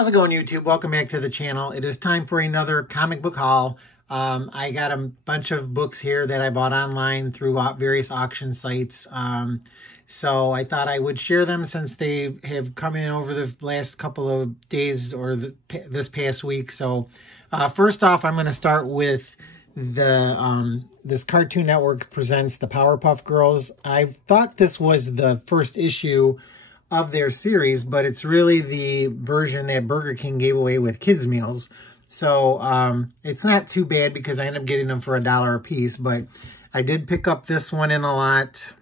How's it going, YouTube? Welcome back to the channel. It is time for another comic book haul. I got a bunch of books here that I bought online through various auction sites. So I thought I would share them since they have come in over the last couple of days or this past week. So first off, I'm going to start with the this Cartoon Network presents the Powerpuff Girls. I thought this was the first issue of their series, but it's really the version that Burger King gave away with kids meals. So it's not too bad because I ended up getting them for $1 a piece, but I did pick up this one in a lot.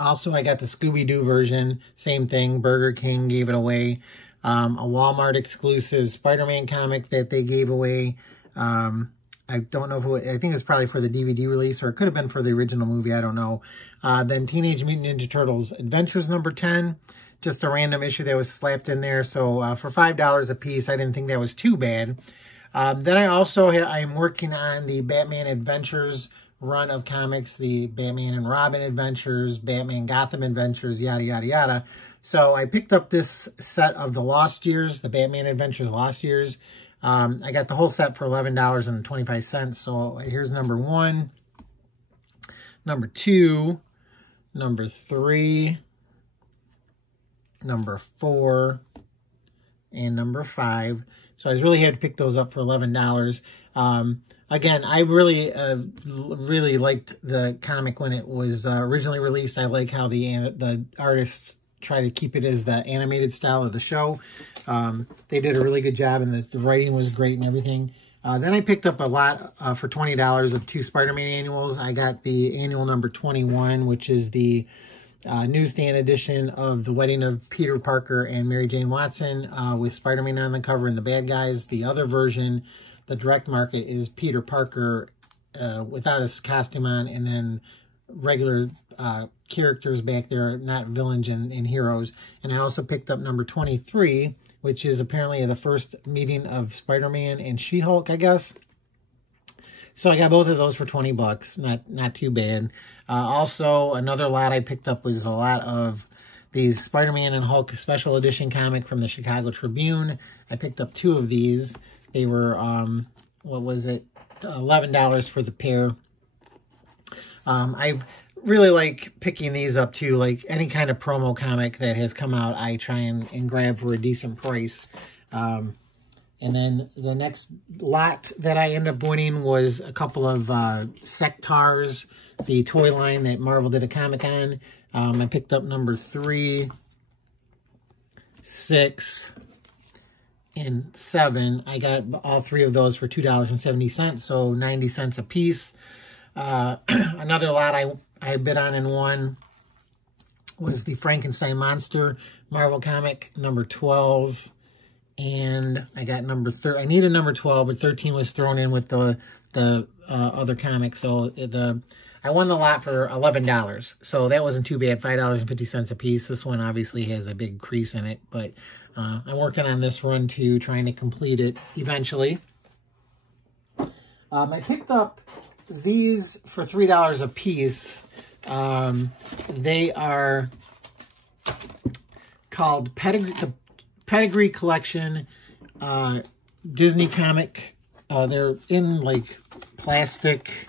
Also, I got the Scooby-Doo version, same thing, Burger King gave it away. A Walmart exclusive Spider-Man comic that they gave away. I don't know if I think it's probably for the DVD release, or it could have been for the original movie, I don't know. Then Teenage Mutant Ninja Turtles Adventures number 10, just a random issue that was slapped in there. So for $5 a piece, I didn't think that was too bad. Then I'm working on the Batman Adventures run of comics, the Batman and Robin Adventures, Batman Gotham Adventures, yada, yada, yada. So I picked up this set of the Lost Years, the Batman Adventures Lost Years. I got the whole set for $11.25. So here's number 1, number 2, number 3, number 4, and number 5. So I really had to pick those up for $11. Again, I really liked the comic when it was originally released. I like how the artists try to keep it as the animated style of the show. They did a really good job, and the writing was great and everything. Then I picked up a lot for $20 of 2 Spiderman annuals. I got the annual number 21, which is the newsstand edition of The Wedding of Peter Parker and Mary Jane Watson with Spider-Man on the cover and the bad guys. The other version, the direct market, is Peter Parker without his costume on, and then regular characters back there, not villains and heroes. And I also picked up number 23, which is apparently the first meeting of Spider-Man and She-Hulk, I guess. So I got both of those for 20 bucks. Not too bad. Also, another lot I picked up was a lot of these Spider-Man and Hulk special edition comic from the Chicago Tribune. I picked up 2 of these. They were, what was it? $11 for the pair. I really like picking these up too. Like any kind of promo comic that has come out, I try and grab for a decent price. And then the next lot that I ended up winning was a couple of Sectars, the toy line that Marvel did a comic on. I picked up number 3, 6, and 7. I got all 3 of those for $2.70, so 90 cents a piece. Another lot I bid on and won was the Frankenstein Monster Marvel comic, number 12. And I got number 13. I needed number 12, but 13 was thrown in with the other comic. So I won the lot for $11. So that wasn't too bad, $5.50 a piece. This one obviously has a big crease in it, but I'm working on this run too, trying to complete it eventually. I picked up these for $3 a piece. They are called the Pedigree Collection Disney comic. They're in like plastic.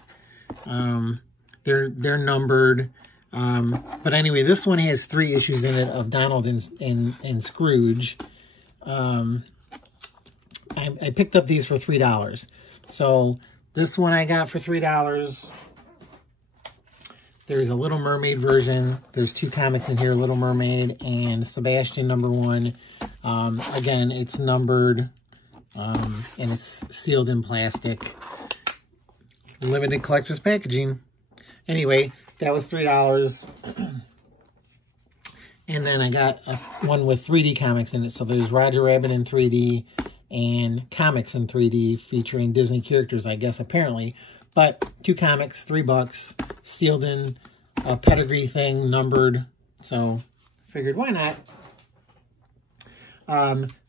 They're numbered. But anyway, this one has 3 issues in it of Donald and Scrooge. I picked up these for $3. So this one I got for $3. There's a Little Mermaid version. There's 2 comics in here, Little Mermaid and Sebastian number 1. Again, it's numbered, and it's sealed in plastic. Limited collector's packaging. Anyway, that was $3. And then I got one with 3D comics in it. So there's Roger Rabbit in 3D and comics in 3D featuring Disney characters, I guess, apparently. But 2 comics, $3, sealed in a pedigree thing, numbered. So figured, why not?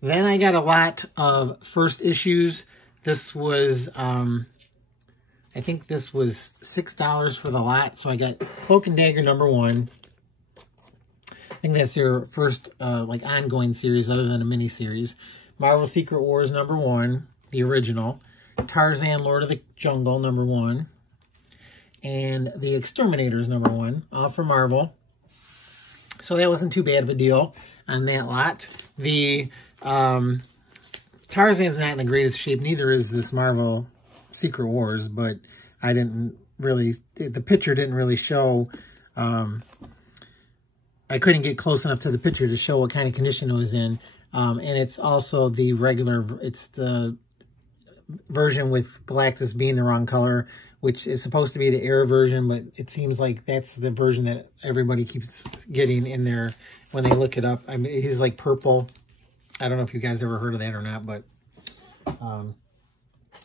Then I got a lot of first issues. This was, I think this was $6 for the lot. So I got Cloak and Dagger number 1. think that's their first like ongoing series other than a mini series. Marvel Secret Wars #1, the original. Tarzan Lord of the Jungle #1. And The Exterminators #1, all from Marvel. So that wasn't too bad of a deal on that lot. The Tarzan's not in the greatest shape, neither is this Marvel Secret Wars, but I didn't really, the picture didn't really show, I couldn't get close enough to the picture to show what kind of condition it was in. And it's also the regular, it's the version with Galactus being the wrong color, which is supposed to be the Air version, but it seems like that's the version that everybody keeps getting in there when they look it up. I mean, he's like purple. I don't know if you guys ever heard of that or not, but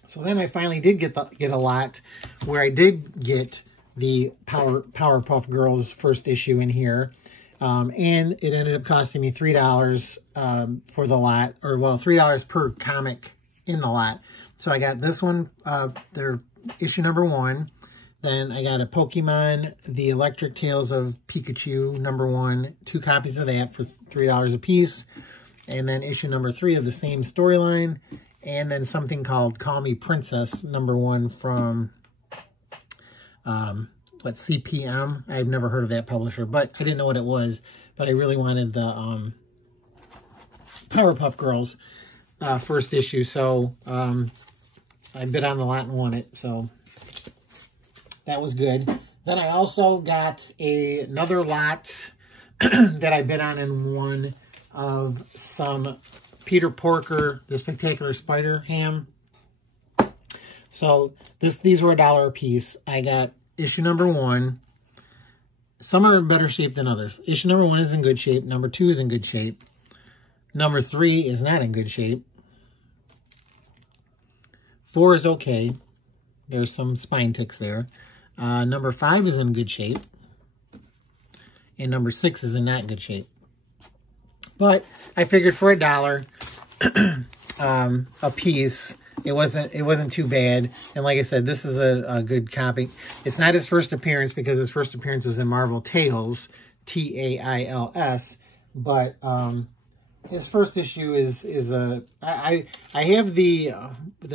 so then I finally did get a lot where I did get the Powerpuff Girls first issue in here, and it ended up costing me $3 for the lot, or well, $3 per comic in the lot. So I got this one, their issue #1. Then I got a Pokemon, The Electric Tales of Pikachu #1, 2 copies of that for $3 a piece. And then issue #3 of the same storyline. And then something called Call Me Princess #1 from, CPM. I've never heard of that publisher, but I didn't know what it was. But I really wanted the Powerpuff Girls first issue, so I bid on the lot and won it, so that was good. Then I also got another lot that I bid on and won of some Peter Porker, The Spectacular Spider-Ham. So these were $1 a piece. I got issue #1. Some are in better shape than others. Issue #1 is in good shape. #2 is in good shape. #3 is not in good shape. 4 is okay. There's some spine ticks there. #5 is in good shape. And #6 is in not good shape. But I figured for $1 a piece, it wasn't too bad. And like I said, this is a good copy. It's not his first appearance because his first appearance was in Marvel Tales, T-A-I-L-S. But his first issue is I have the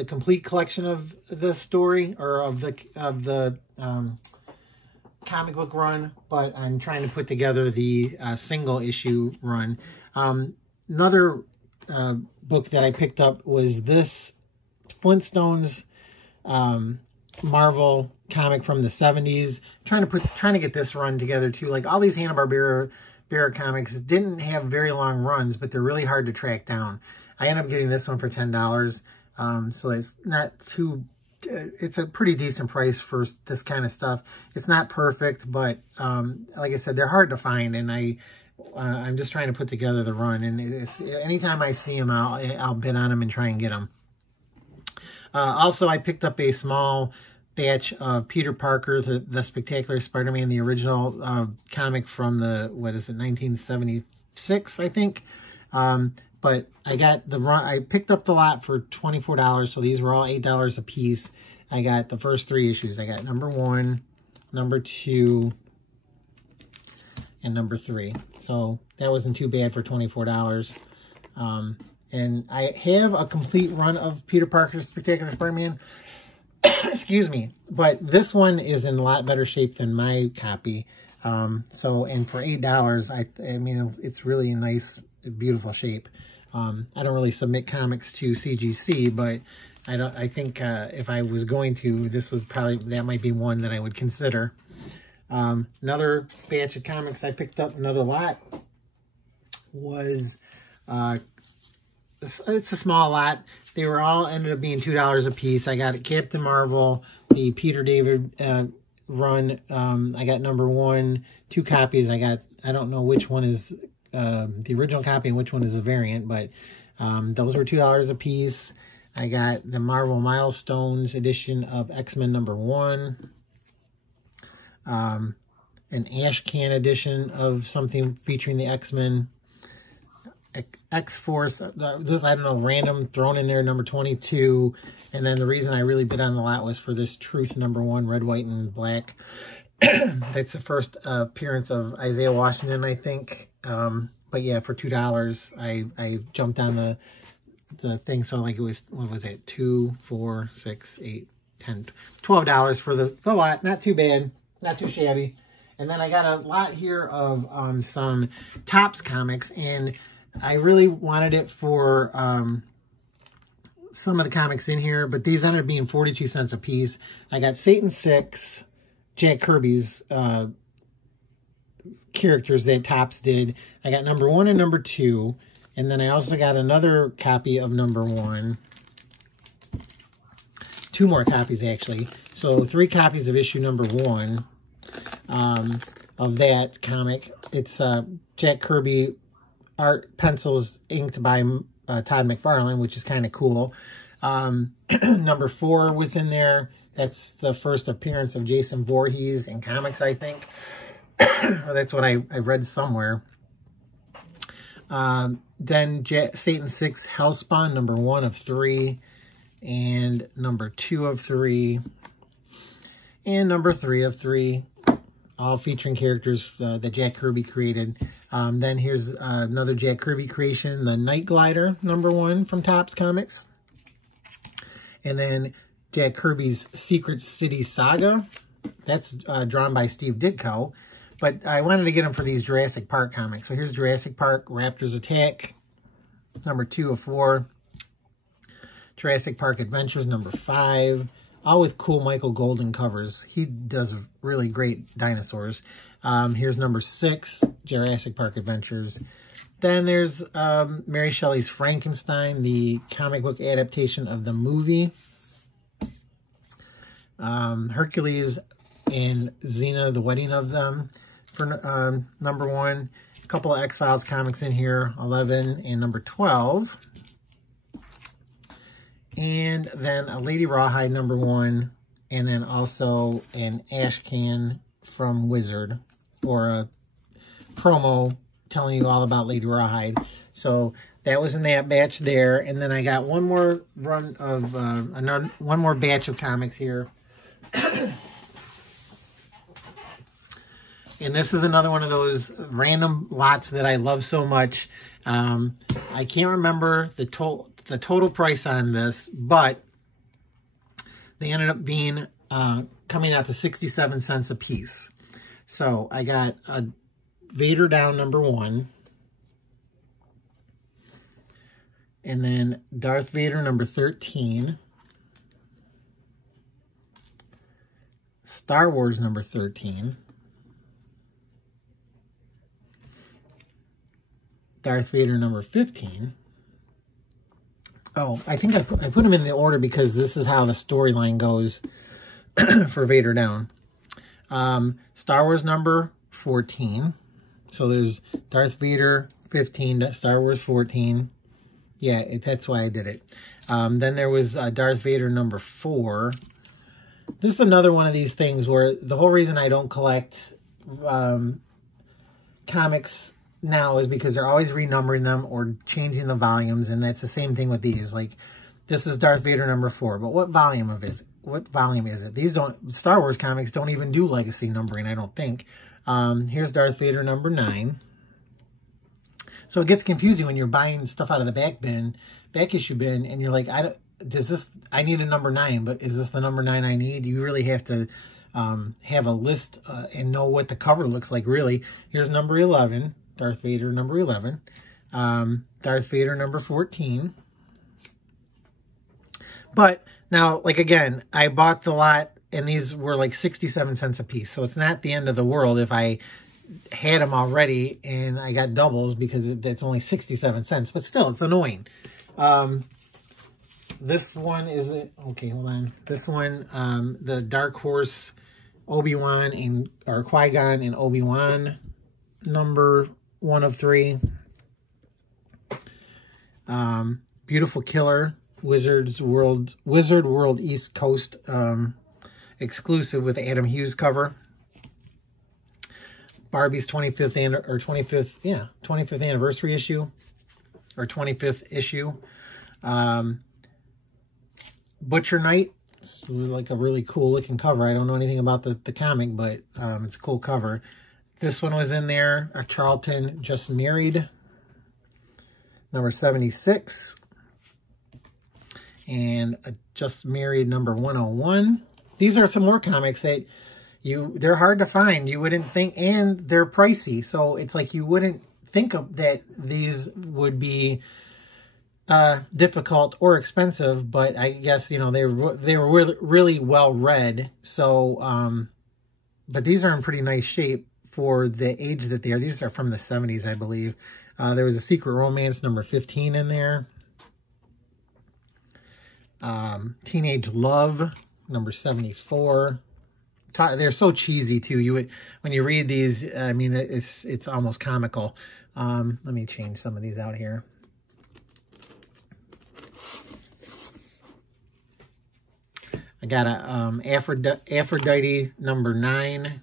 complete collection of the story, or of the comic book run, but I'm trying to put together the single issue run. Another book that I picked up was this Flintstones Marvel comic from the 70s. Trying to get this run together too. Like all these Hanna-Barbera comics didn't have very long runs, but they're really hard to track down. I ended up getting this one for $10. So it's not too, it's a pretty decent price for this kind of stuff. It's not perfect, but like I said, they're hard to find, and I'm just trying to put together the run, and anytime I see them, I'll bid on them and try and get them. Also, I picked up a small batch of Peter Parker, the Spectacular Spider-Man, the original comic from the, 1976, I think. But I got I picked up the lot for $24, so these were all $8 a piece. I got the first 3 issues. I got #1, #2, and #3. So that wasn't too bad for $24. And I have a complete run of Peter Parker's Spectacular Spider-Man. Excuse me. But this one is in a lot better shape than my copy. And for $8, I mean, it's really a nice, beautiful shape. I don't really submit comics to CGC, but I think if I was going to, that might be one that I would consider. Another batch of comics I picked up, another lot, was, it's a small lot. They were all ended up being $2 a piece. I got Captain Marvel, the Peter David run. I got #1, 2 copies. I don't know which one is the original copy and which one is a variant, but those were $2 a piece. I got the Marvel Milestones edition of X-Men #1. An Ash Can edition of something featuring the X-Men. X-Force, this, I don't know, random thrown in there, #22. And then the reason I really bid on the lot was for this Truth #1, red, white, and black. That's the first appearance of Isaiah Washington, I think. But yeah, for $2, I jumped on the thing. So like it was, what was it? $2, $4, $6, $8, $10, $12 for the lot. Not too bad, not too shabby. And then I got a lot here of some Topps comics, and I really wanted it for some of the comics in here, but these ended up being 42 cents a piece. I got Satan 6, Jack Kirby's characters that Topps did. I got number 1 and number 2, and then I also got another copy of number 1. 2 more copies, actually. So 3 copies of issue number 1 of that comic. It's Jack Kirby art pencils inked by Todd McFarlane, which is kind of cool. Number 4 was in there. That's the first appearance of Jason Voorhees in comics, I think. Or that's what I read somewhere. Then Satan 6 Hellspawn, number 1 of 3. And number 2 of 3. And number 3 of 3. All featuring characters that Jack Kirby created. Then here's another Jack Kirby creation, the Night Glider, number 1 from Topps Comics. And then Jack Kirby's Secret City Saga. That's drawn by Steve Ditko. But I wanted to get them for these Jurassic Park comics. So here's Jurassic Park, Raptors Attack, number 2 of 4. Jurassic Park Adventures, number 5. All with cool Michael Golden covers. He does really great dinosaurs. Here's number 6, Jurassic Park Adventures. Then there's Mary Shelley's Frankenstein, the comic book adaptation of the movie. Hercules and Xena, the Wedding of Them for number 1. A couple of X-Files comics in here, 11 and number 12. And then a Lady Rawhide, number 1. And then also an ash can from Wizard, or a promo telling you all about Lady Rawhide. So that was in that batch there. And then I got one more run of, one more batch of comics here. And this is another one of those random lots that I love so much. I can't remember the total price on this, but they ended up being coming out to 67 cents a piece. So I got a Vader down, number 1. And then Darth Vader, number 13. Star Wars, number 13. Darth Vader, number 15. Oh, I think I put them in the order because this is how the storyline goes for Vader down. Star Wars, number 14. So there's Darth Vader, 15, Star Wars, 14. Yeah, that's why I did it. Then there was Darth Vader, number 4. This is another one of these things where the whole reason I don't collect comics now is because they're always renumbering them or changing the volumes, and that's the same thing with these. Like, this is Darth Vader number 4, but what volume of it? What volume is it? These don't, Star Wars comics don't even do legacy numbering, I don't think. Here's Darth Vader number 9. So it gets confusing when you're buying stuff out of the back issue bin, and you're like, I need a number 9, but is this the number 9 I need? You really have to have a list and know what the cover looks like, really. Here's number 11. Darth Vader, number 11. Darth Vader, number 14. But now, like, again, I bought the lot, and these were like 67 cents a piece. So it's not the end of the world if I had them already and I got doubles, because that's only 67 cents. But still, it's annoying. This one is, okay, hold on. This one, the Dark Horse Obi-Wan or Qui-Gon and Obi-Wan, number 1 of 3. Beautiful Killer, Wizard World East Coast exclusive with Adam Hughes cover. Barbie's 25th anniversary issue, or 25th issue. Butcher Knight, it's like a really cool looking cover. I don't know anything about the comic, but it's a cool cover. This one was in there. A Charlton Just Married, number 76. And a Just Married number 101. These are some more comics that they're hard to find. You wouldn't think, and they're pricey. So it's like you wouldn't think of that these would be difficult or expensive, but I guess, you know, they were really well read. So, but these are in pretty nice shape for the age that they are. These are from the 70s, I believe. There was a Secret Romance number 15 in there. Teenage Love number 74. They're so cheesy too. When you read these, I mean, it's almost comical. Let me change some of these out here. I got a Aphrodite number 9.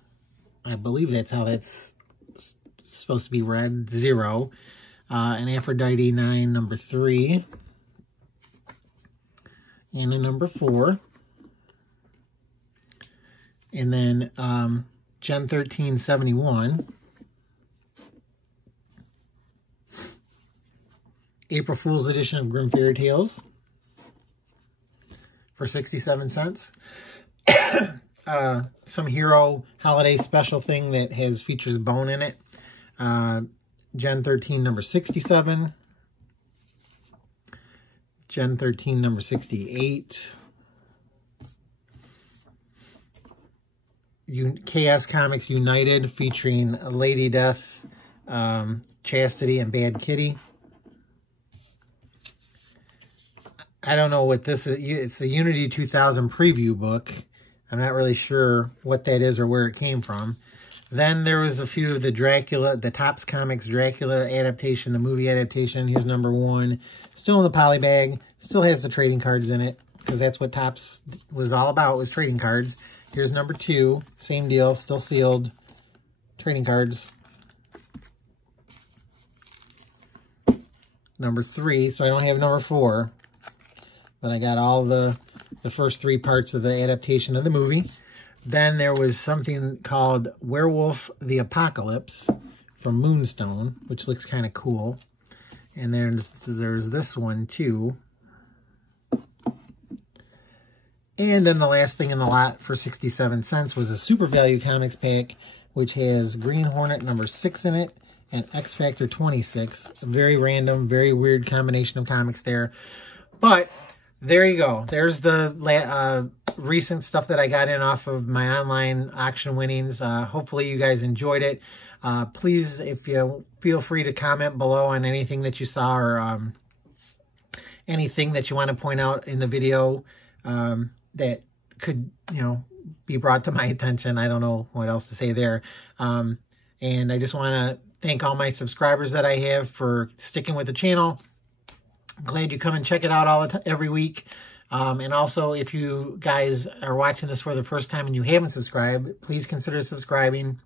I believe that's how that's supposed to be read. 0. An Aphrodite 9 number 3. And a number 4. And then Gen 1371. April Fool's edition of Grimm Fairy Tales for 67 cents. Some hero holiday special thing that features bone in it. Gen 13 number 67. Gen 13 number 68. Chaos Comics United featuring Lady Death, Chastity, and Bad Kitty. I don't know what this is. It's a Unity 2000 preview book. I'm not really sure what that is or where it came from. Then there was a few of the Topps Comics Dracula adaptation, the movie adaptation. Here's number 1. Still in the poly bag. Still has the trading cards in it, because that's what Topps was all about, was trading cards. Here's number 2. Same deal. Still sealed. Trading cards. Number 3. So I don't have number 4. But I got all the first 3 parts of the adaptation of the movie. Then there was something called Werewolf the Apocalypse from Moonstone, which looks kind of cool. And there's this one too. And then the last thing in the lot for 67 cents was a Super Value Comics pack, which has Green Hornet number 6 in it and X Factor 26. Very random, very weird combination of comics there. But there you go. There's the recent stuff that I got in off of my online auction winnings. Hopefully you guys enjoyed it. Please, if you feel free to comment below on anything that you saw or anything that you want to point out in the video that could, you know, be brought to my attention. I don't know what else to say there. And I just want to thank all my subscribers that I have for sticking with the channel. Glad you come and check it out every week. And also, if you guys are watching this for the first time and you haven't subscribed, please consider subscribing.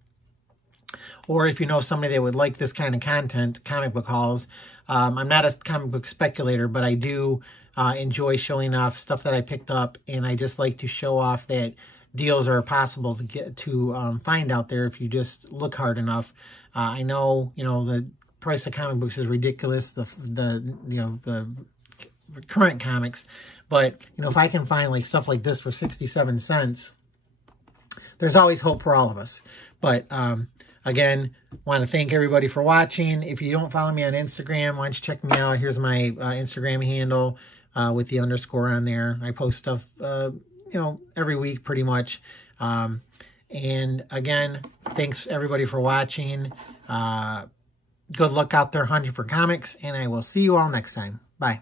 Or if you know somebody that would like this kind of content, comic book hauls. I'm not a comic book speculator, but I do enjoy showing off stuff that I picked up. And I just like to show off that deals are possible to find out there if you just look hard enough. I know, you know, the price of comic books is ridiculous, the current comics, but you know, if I can find like stuff like this for 67 cents, there's always hope for all of us. But again, want to thank everybody for watching. If you don't follow me on Instagram, why don't you check me out? Here's my Instagram handle with the _ on there. I post stuff you know, every week pretty much. And again, thanks everybody for watching. Good luck out there hunting for comics, and I will see you all next time. Bye.